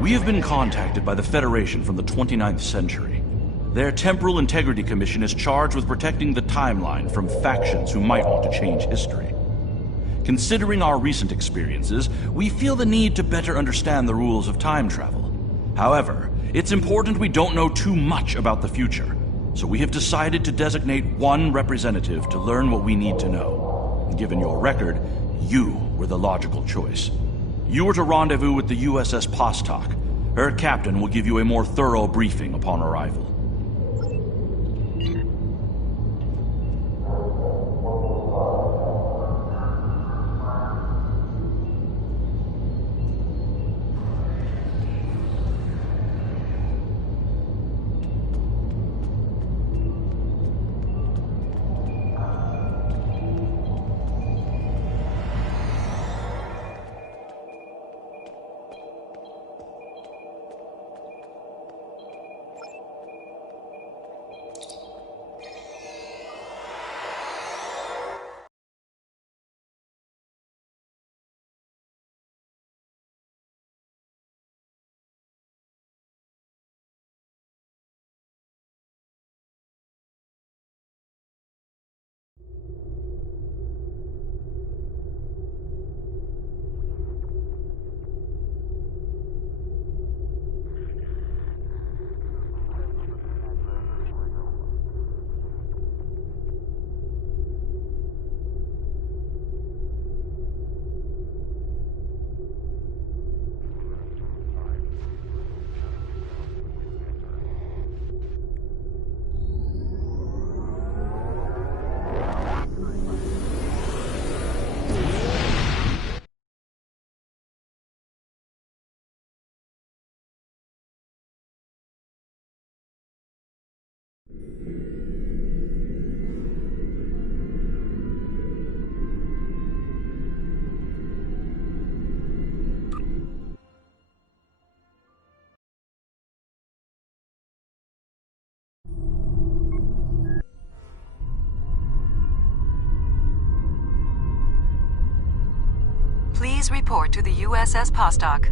We have been contacted by the Federation from the 29th century. Their Temporal Integrity Commission is charged with protecting the timeline from factions who might want to change history. Considering our recent experiences, we feel the need to better understand the rules of time travel. However, it's important we don't know too much about the future, so we have decided to designate one representative to learn what we need to know. Given your record, you were the logical choice. You are to rendezvous with the USS Postok. Her captain will give you a more thorough briefing upon arrival. Please report to the USS Postok.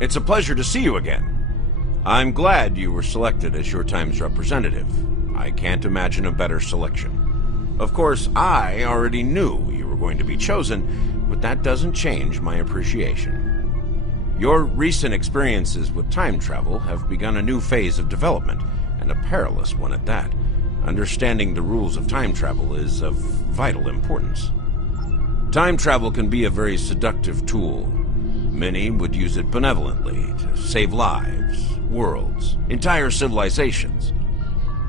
It's a pleasure to see you again. I'm glad you were selected as your time's representative. I can't imagine a better selection. Of course, I already knew you were going to be chosen, but that doesn't change my appreciation. Your recent experiences with time travel have begun a new phase of development, and a perilous one at that. Understanding the rules of time travel is of vital importance. Time travel can be a very seductive tool. Many would use it benevolently to save lives, worlds, entire civilizations.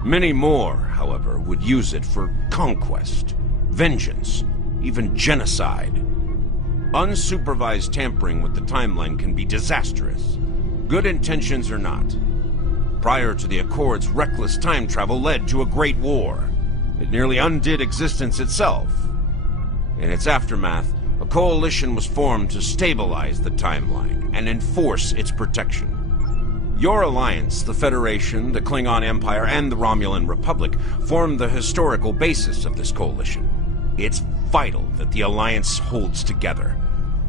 Many more, however, would use it for conquest, vengeance, even genocide. Unsupervised tampering with the timeline can be disastrous. Good intentions or not. Prior to the Accords, reckless time travel led to a great war. It nearly undid existence itself. In its aftermath, a coalition was formed to stabilize the timeline and enforce its protection. Your alliance, the Federation, the Klingon Empire, and the Romulan Republic, form the historical basis of this coalition. It's vital that the Alliance holds together.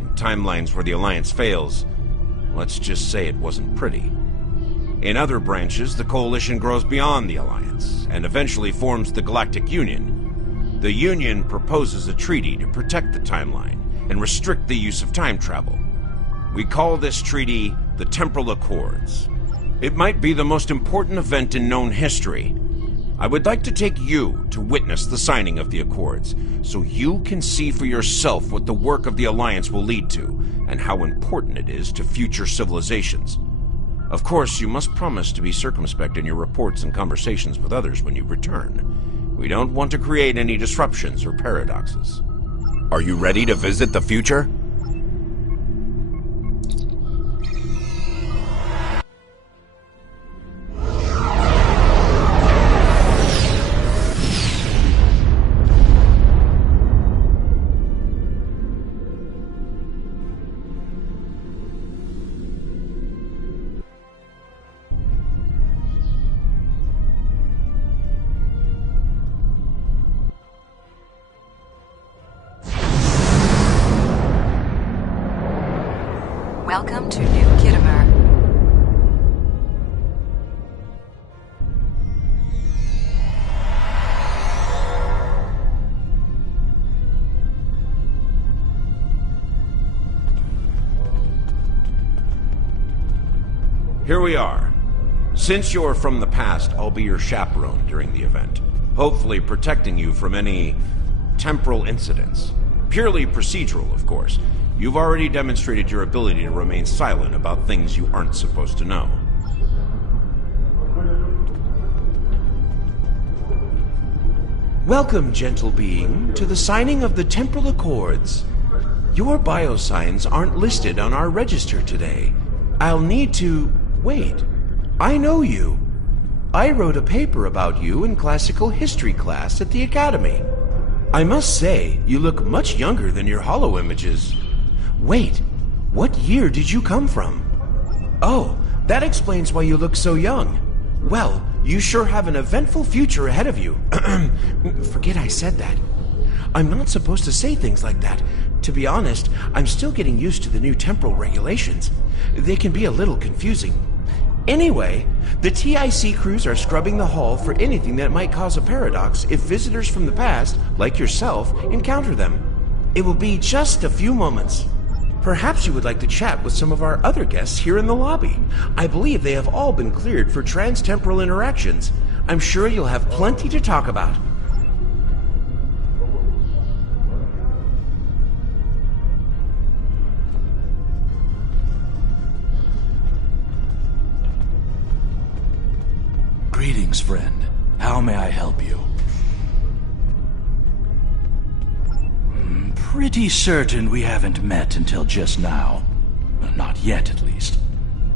In timelines where the Alliance fails, let's just say it wasn't pretty. In other branches, the Coalition grows beyond the Alliance, and eventually forms the Galactic Union. The Union proposes a treaty to protect the timeline and restrict the use of time travel. We call this treaty the Temporal Accords. It might be the most important event in known history. I would like to take you to witness the signing of the Accords, so you can see for yourself what the work of the Alliance will lead to, and how important it is to future civilizations. Of course, you must promise to be circumspect in your reports and conversations with others when you return. We don't want to create any disruptions or paradoxes. Are you ready to visit the future? Welcome to New Kittimer. Here we are. Since you're from the past, I'll be your chaperone during the event, hopefully protecting you from any temporal incidents. Purely procedural, of course. You've already demonstrated your ability to remain silent about things you aren't supposed to know. Welcome, gentle being, to the signing of the Temporal Accords. Your biosigns aren't listed on our register today. I'll need to... Wait, I know you. I wrote a paper about you in classical history class at the Academy. I must say, you look much younger than your holo images. Wait, what year did you come from? Oh, that explains why you look so young. Well, you sure have an eventful future ahead of you. Forget I said that. I'm not supposed to say things like that. To be honest, I'm still getting used to the new temporal regulations. They can be a little confusing. Anyway, the TIC crews are scrubbing the hall for anything that might cause a paradox if visitors from the past, like yourself, encounter them. It will be just a few moments. Perhaps you would like to chat with some of our other guests here in the lobby. I believe they have all been cleared for trans-temporal interactions. I'm sure you'll have plenty to talk about. Greetings, friend. How may I help you? Pretty certain we haven't met until just now. Not yet, at least.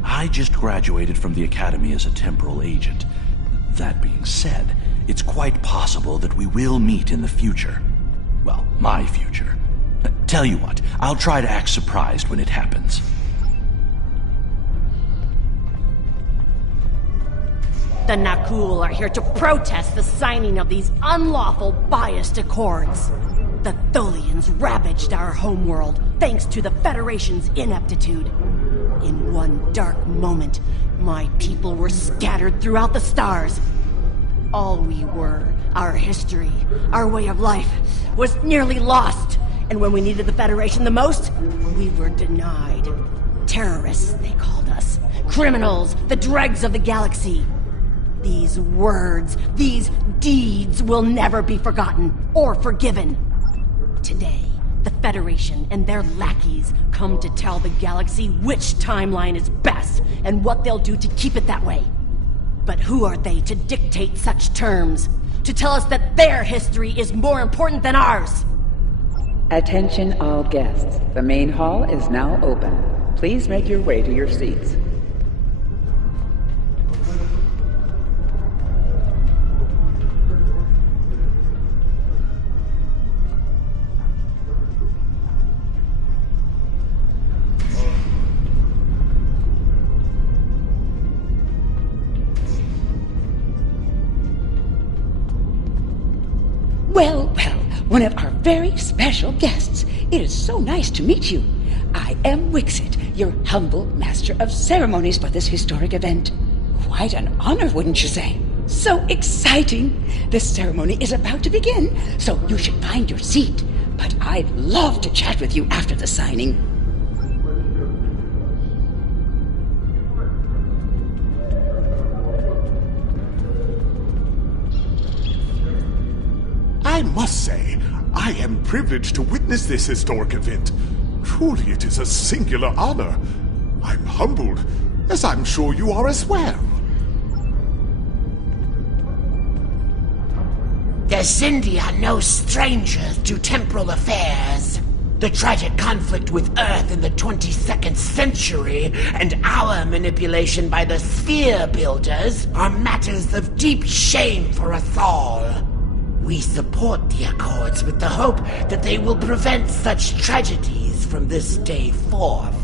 I just graduated from the Academy as a temporal agent. That being said, it's quite possible that we will meet in the future. Well, my future. Tell you what, I'll try to act surprised when it happens. The Nakul are here to protest the signing of these unlawful, biased accords. The Tholians ravaged our homeworld thanks to the Federation's ineptitude. In one dark moment, my people were scattered throughout the stars. All we were, our history, our way of life, was nearly lost. And when we needed the Federation the most, we were denied. Terrorists, they called us. Criminals, the dregs of the galaxy. These words, these deeds will never be forgotten or forgiven. Today, the Federation and their lackeys come to tell the galaxy which timeline is best and what they'll do to keep it that way. But who are they to dictate such terms? To tell us that their history is more important than ours? Attention all guests. The main hall is now open. Please make your way to your seats. Well, one of our very special guests. It is so nice to meet you. I am Wixit, your humble master of ceremonies for this historic event. Quite an honor, wouldn't you say? So exciting! This ceremony is about to begin, so you should find your seat. But I'd love to chat with you after the signing. I must say, I am privileged to witness this historic event. Truly, it is a singular honor. I'm humbled, as I'm sure you are as well. The Zindi are no strangers to temporal affairs. The tragic conflict with Earth in the 22nd century and our manipulation by the Sphere Builders are matters of deep shame for us all. We support the Accords with the hope that they will prevent such tragedies from this day forth.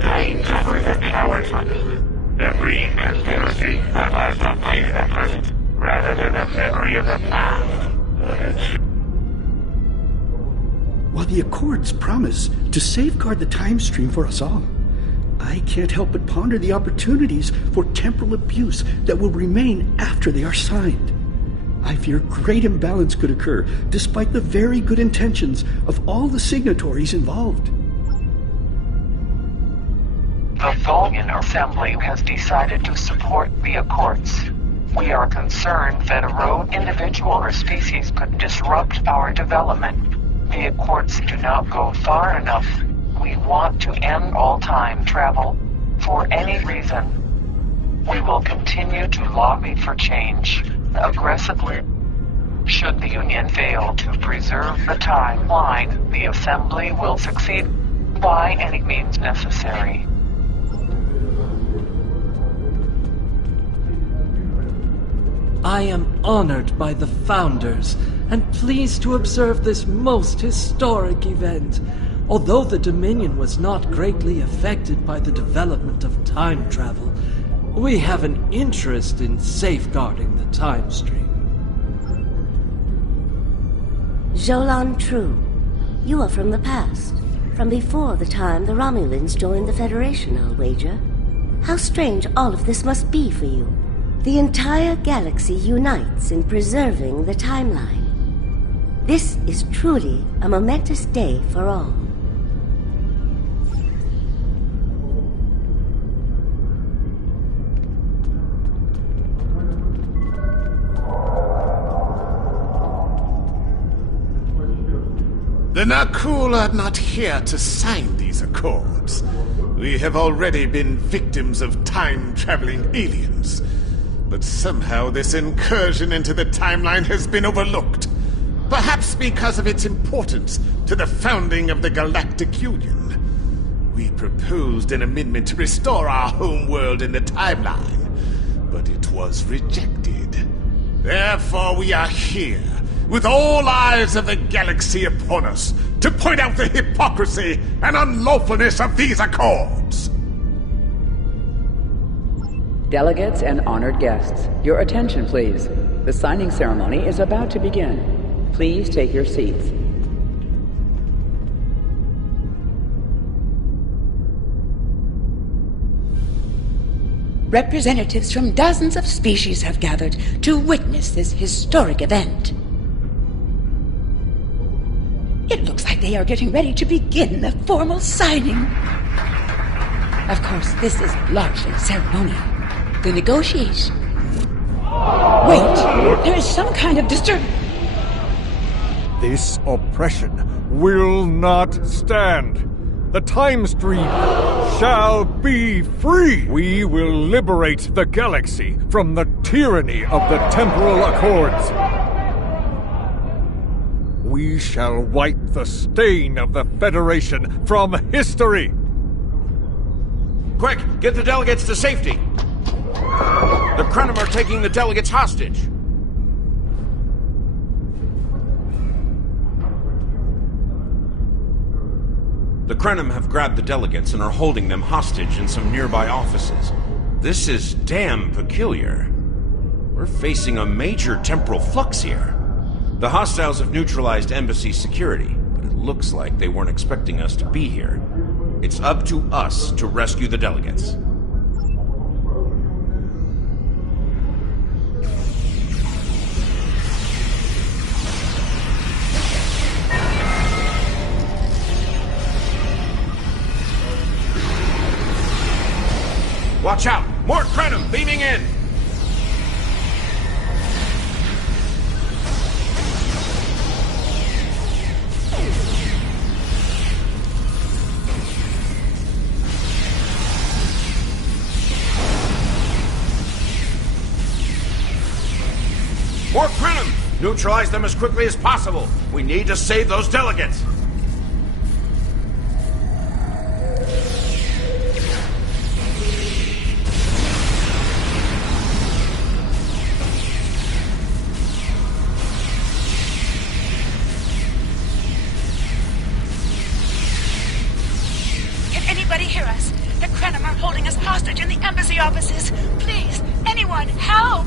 I cover the cowards on me. The green conspiracy that lies to play the present, rather than the memory of the past. While the Accords promise to safeguard the time stream for us all, I can't help but ponder the opportunities for temporal abuse that will remain after they are signed. I fear great imbalance could occur, despite the very good intentions of all the signatories involved. The Tholian Assembly has decided to support the Accords. We are concerned that a rogue individual or species could disrupt our development. The Accords do not go far enough. We want to end all time travel, for any reason. We will continue to lobby for change, aggressively. Should the Union fail to preserve the timeline, the Assembly will succeed by any means necessary. I am honored by the Founders, and pleased to observe this most historic event. Although the Dominion was not greatly affected by the development of time travel, we have an interest in safeguarding the time stream. Jolan True, you are from the past. From before the time the Romulans joined the Federation, I'll wager. How strange all of this must be for you. The entire galaxy unites in preserving the timeline. This is truly a momentous day for all. The Nakul are not here to sign these accords. We have already been victims of time-traveling aliens. But somehow this incursion into the timeline has been overlooked. Perhaps because of its importance to the founding of the Galactic Union. We proposed an amendment to restore our home world in the timeline, but it was rejected. Therefore we are here, with all eyes of the galaxy upon us, to point out the hypocrisy and unlawfulness of these accords. Delegates and honored guests, your attention please. The signing ceremony is about to begin. Please take your seats. Representatives from dozens of species have gathered to witness this historic event. It looks like they are getting ready to begin the formal signing. Of course, this is largely ceremonial. The negotiation. Wait, there is some kind of disturbance. This oppression will not stand. The time stream shall be free. We will liberate the galaxy from the tyranny of the temporal accords. We shall wipe the stain of the Federation from history. Quick, get the delegates to safety. The Krenim are taking the delegates hostage. The Krenim have grabbed the delegates and are holding them hostage in some nearby offices. This is damn peculiar. We're facing a major temporal flux here. The hostiles have neutralized embassy security, but it looks like they weren't expecting us to be here. It's up to us to rescue the delegates. Watch out! More Krenim beaming in! More Krenim! Neutralize them as quickly as possible. We need to save those delegates. Offices. Please, anyone, help!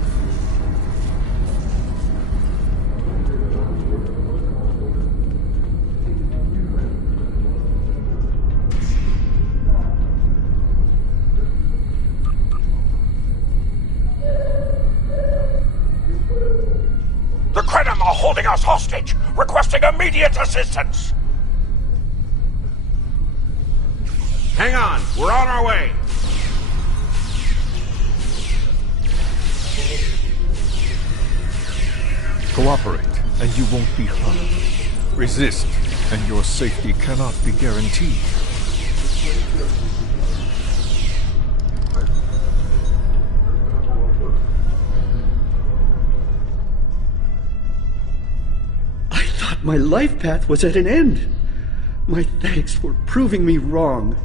requesting immediate assistance! Hang on, we're on our way! Cooperate, and you won't be harmed. Resist, and your safety cannot be guaranteed. I thought my life path was at an end. My thanks for proving me wrong.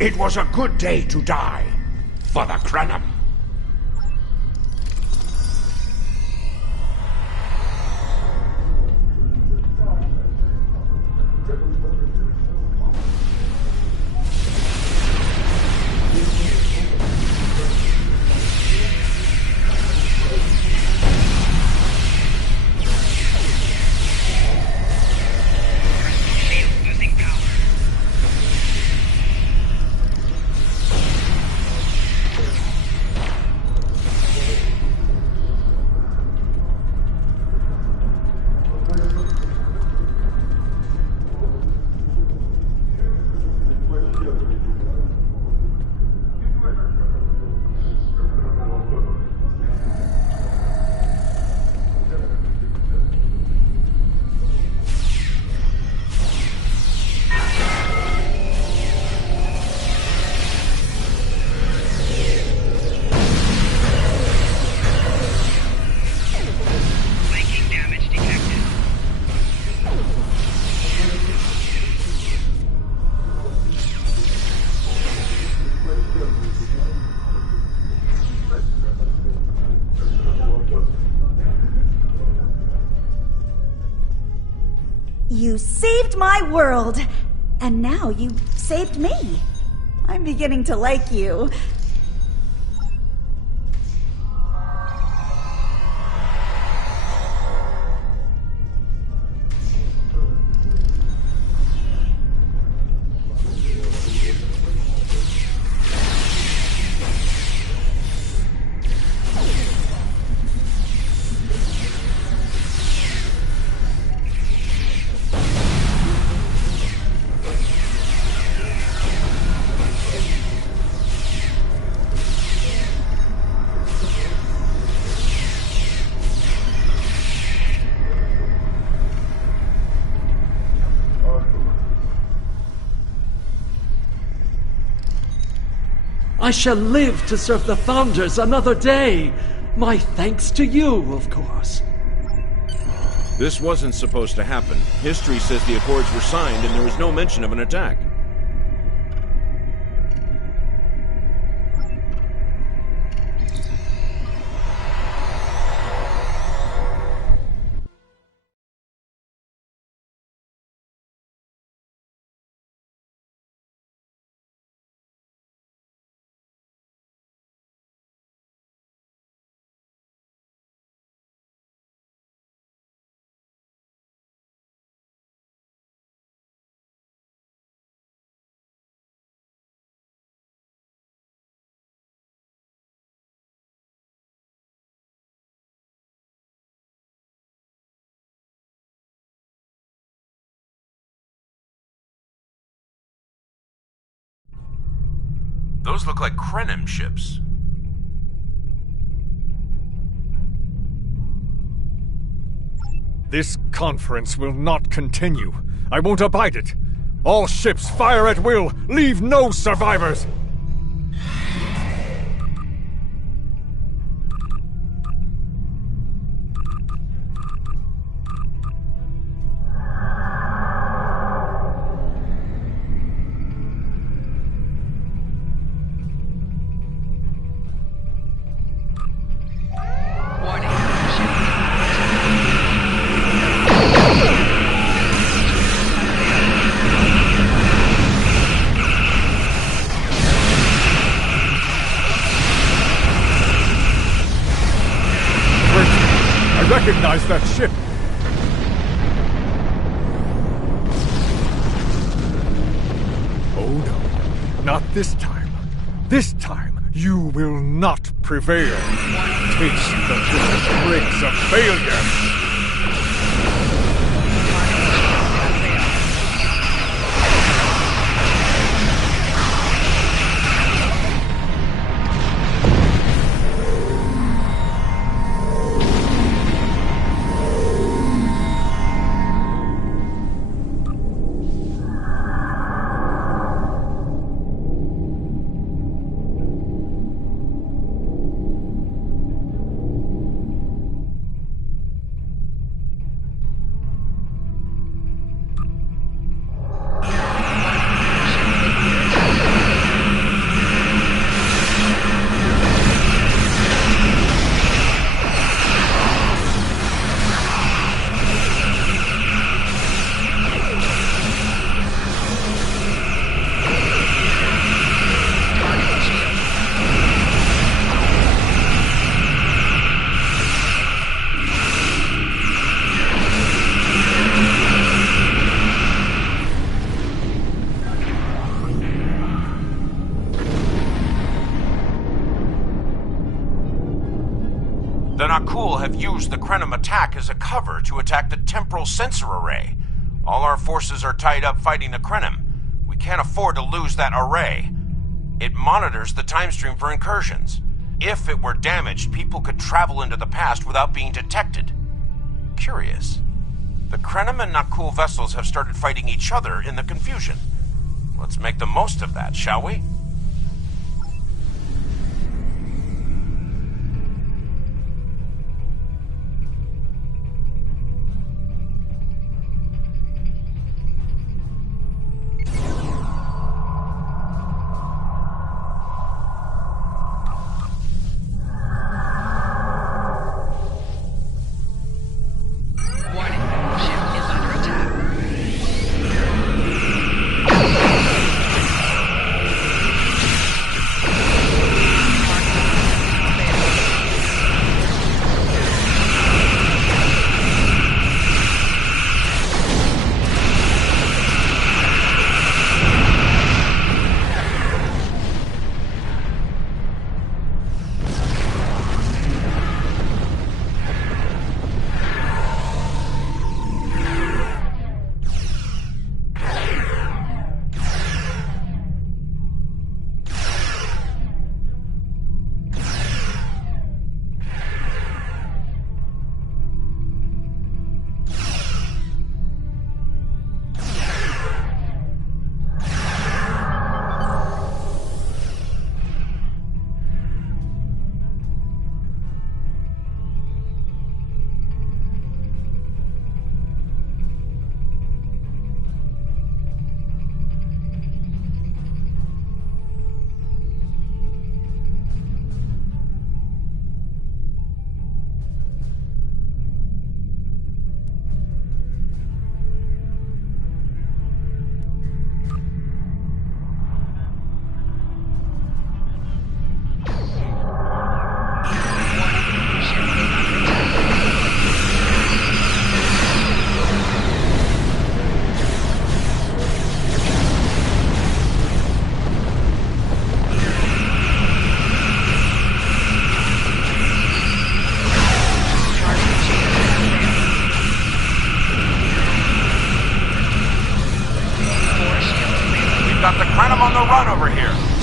It was a good day to die for the Krenim. You saved my world, and now you saved me. I'm beginning to like you. I shall live to serve the Founders another day. My thanks to you, of course. This wasn't supposed to happen. History says the Accords were signed and there was no mention of an attack. Those look like Krenim ships. This conference will not continue. I won't abide it. All ships fire at will. Leave no survivors. Recognize that ship! Oh no, not this time. This time, you will not prevail. Taste the bitter dregs of failure! The Nakul have used the Krenim attack as a cover to attack the temporal sensor array. All our forces are tied up fighting the Krenim. We can't afford to lose that array. It monitors the time stream for incursions. If it were damaged, people could travel into the past without being detected. Curious. The Krenim and Nakul vessels have started fighting each other in the confusion. Let's make the most of that, shall we?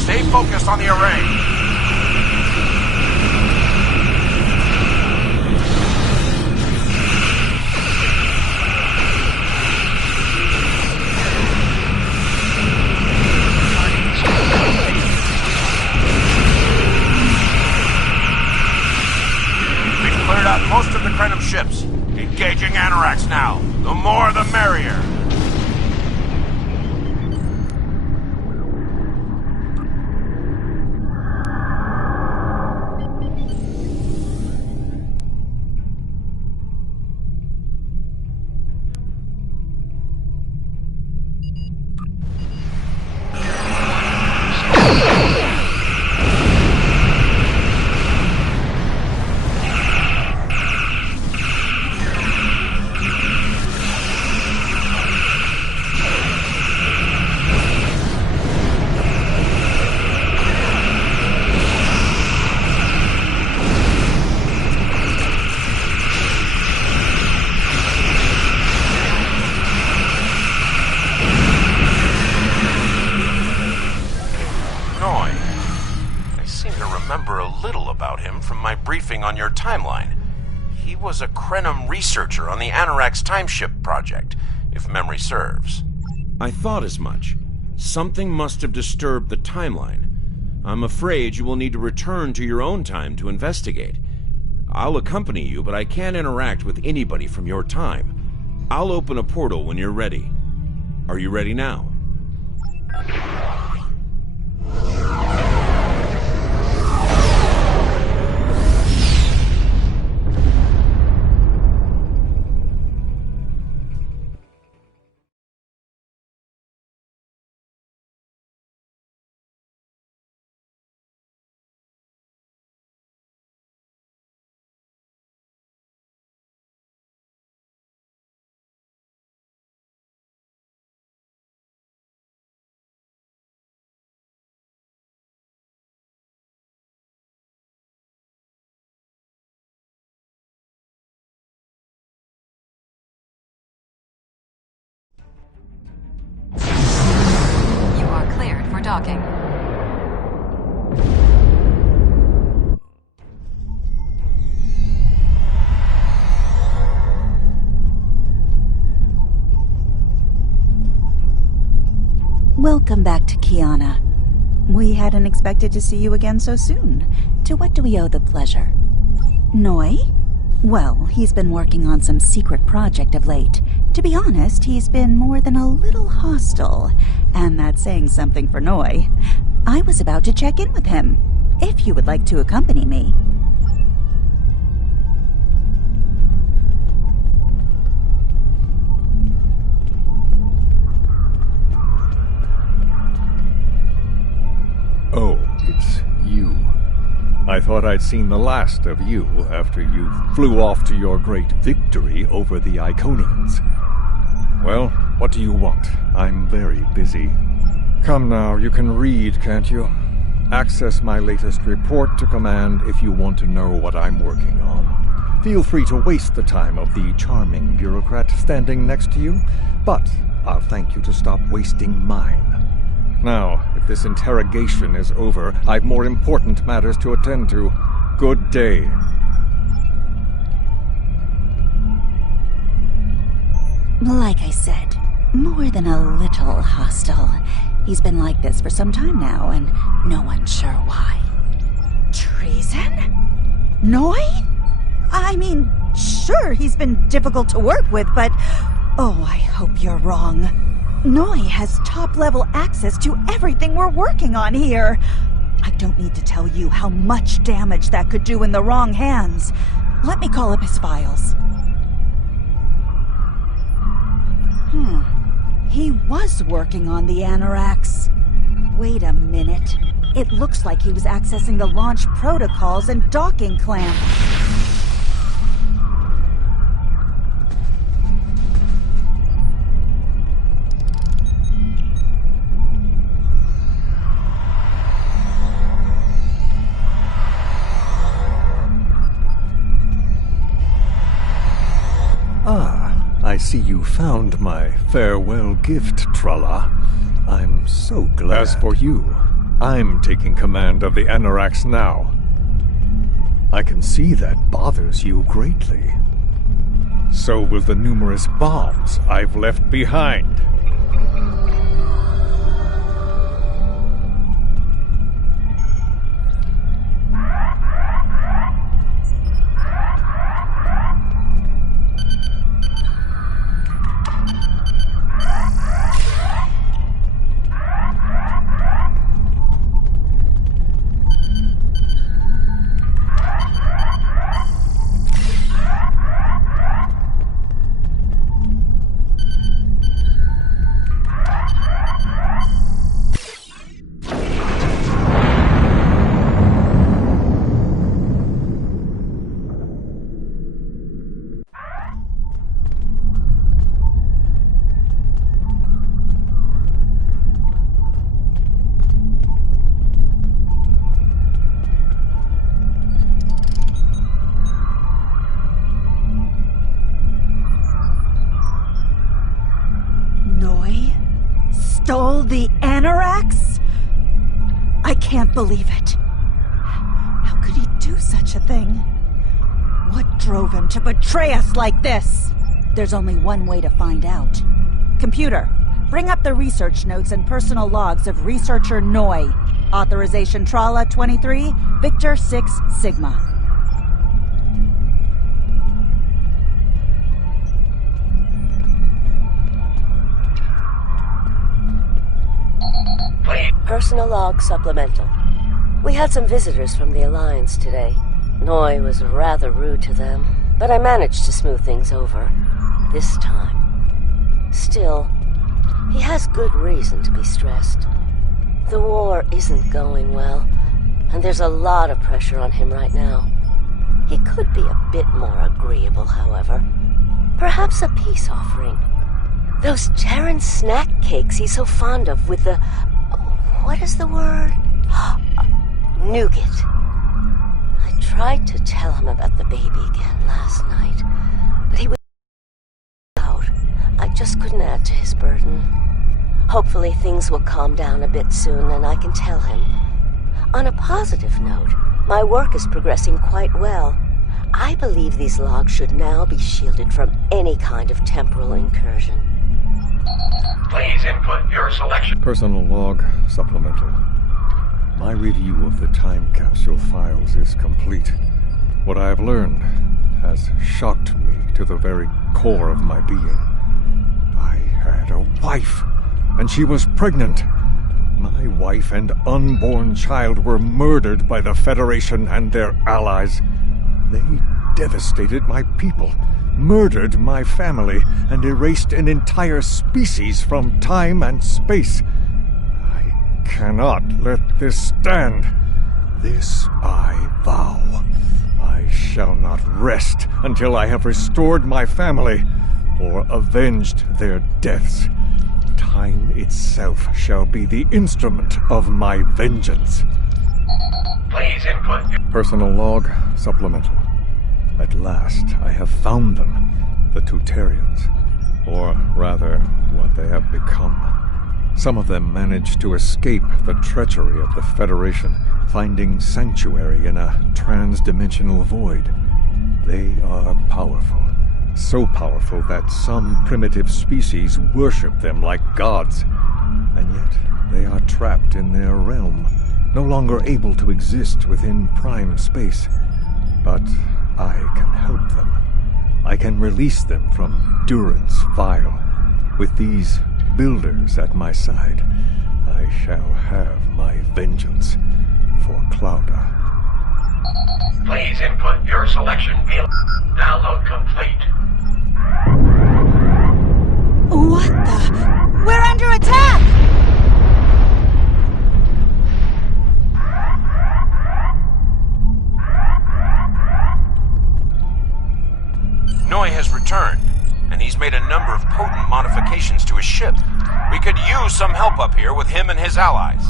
Stay focused on the array. Cleared out most of the Krenim ships. Engaging Anoraks now. The more the merrier. Briefing on your timeline. He was a Krenim researcher on the Anorak's timeship project, if memory serves. I thought as much. Something must have disturbed the timeline. I'm afraid you will need to return to your own time to investigate. I'll accompany you, but I can't interact with anybody from your time. I'll open a portal when you're ready. Are you ready now? For docking. Welcome back to Kiana. We hadn't expected to see you again so soon. To what do we owe the pleasure? Noi? Well, he's been working on some secret project of late. To be honest, he's been more than a little hostile, and that's saying something for Noi. I was about to check in with him, if you would like to accompany me. Oh, it's you. I thought I'd seen the last of you after you flew off to your great victory over the Iconians. Well, what do you want? I'm very busy. Come now, you can read, can't you? Access my latest report to command if you want to know what I'm working on. Feel free to waste the time of the charming bureaucrat standing next to you, but I'll thank you to stop wasting mine. Now, if this interrogation is over, I've more important matters to attend to. Good day. Like I said, more than a little hostile. He's been like this for some time now, and no one's sure why. Treason? Noi? I mean, sure, he's been difficult to work with, but... Oh, I hope you're wrong. Noi has top-level access to everything we're working on here. I don't need to tell you how much damage that could do in the wrong hands. Let me call up his files. He was working on the Anoraks. Wait a minute. It looks like he was accessing the launch protocols and docking clamp. I see you found my farewell gift, Tralla. I'm so glad. As for you, I'm taking command of the Anoraks now. I can see that bothers you greatly. So will the numerous bombs I've left behind. Stole the Anoraks? I can't believe it. How could he do such a thing? What drove him to betray us like this? There's only one way to find out. Computer, bring up the research notes and personal logs of researcher Noi. Authorization Trala 23, Victor 6 Sigma. Personal log supplemental. We had some visitors from the Alliance today. Noi was rather rude to them, but I managed to smooth things over. This time. Still, he has good reason to be stressed. The war isn't going well, and there's a lot of pressure on him right now. He could be a bit more agreeable, however. Perhaps a peace offering. Those Terran snack cakes he's so fond of with the... what is the word? Nougat. I tried to tell him about the baby again last night, but he was out. I just couldn't add to his burden. Hopefully things will calm down a bit soon and I can tell him. On a positive note, my work is progressing quite well. I believe these logs should now be shielded from any kind of temporal incursion. Please input your selection. Personal log supplemental. My review of the time capsule files is complete. What I have learned has shocked me to the very core of my being. I had a wife, and she was pregnant. My wife and unborn child were murdered by the Federation and their allies. They devastated my people, murdered my family, and erased an entire species from time and space. I cannot let this stand. This I vow. I shall not rest until I have restored my family or avenged their deaths. Time itself shall be the instrument of my vengeance. Please input. Personal log supplemental. At last, I have found them, the Tutarians, or rather, what they have become. Some of them managed to escape the treachery of the Federation, finding sanctuary in a trans-dimensional void. They are powerful, so powerful that some primitive species worship them like gods, and yet they are trapped in their realm, no longer able to exist within prime space. But I can help them. I can release them from Duran's file. With these builders at my side, I shall have my vengeance for Clouda. Please input your selection. Download complete. What the? We're under attack! Noi has returned, and he's made a number of potent modifications to his ship. We could use some help up here with him and his allies.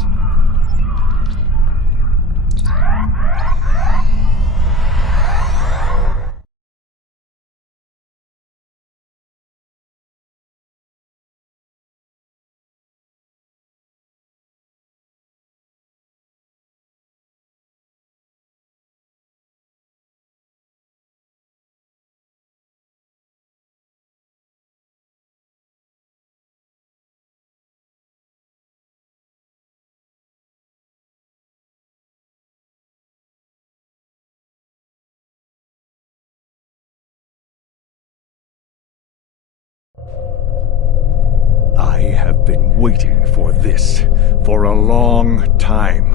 have been waiting for this for a long time.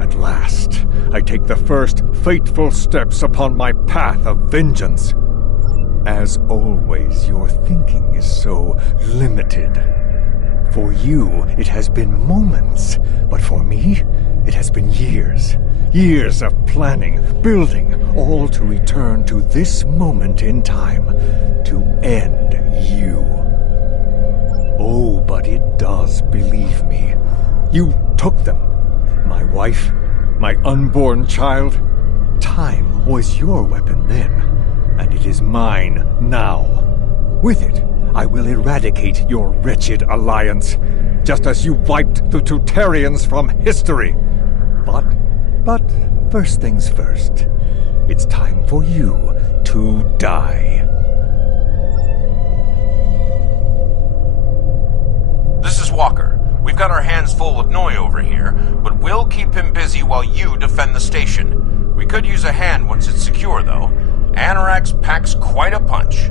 At last, I take the first fateful steps upon my path of vengeance. As always, your thinking is so limited. For you, it has been moments, but for me, it has been years. Years of planning, building, all to return to this moment in time, to end you. Oh, but it does, believe me. You took them. My wife, my unborn child. Time was your weapon then, and it is mine now. With it, I will eradicate your wretched alliance, just as you wiped the Tutarians from history. But first things first. It's time for you to die. This is Walker. We've got our hands full with Noi over here, but we'll keep him busy while you defend the station. We could use a hand once it's secure, though. Anorax packs quite a punch.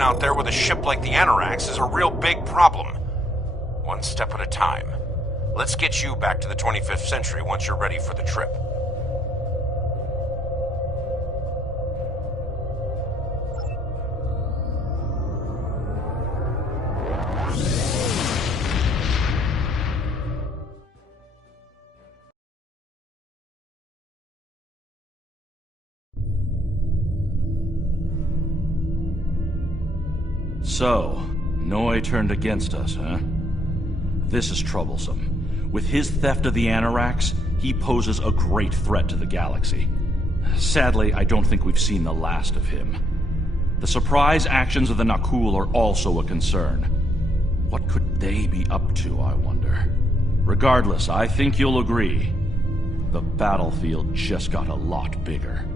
Out there with a ship like the Anorax is a real big problem. One step at a time. Let's get you back to the 25th century once you're ready for the trip. So, Noi turned against us, huh? This is troublesome. With his theft of the Anorax, he poses a great threat to the galaxy. Sadly, I don't think we've seen the last of him. The surprise actions of the Nakul are also a concern. What could they be up to, I wonder? Regardless, I think you'll agree. The battlefield just got a lot bigger.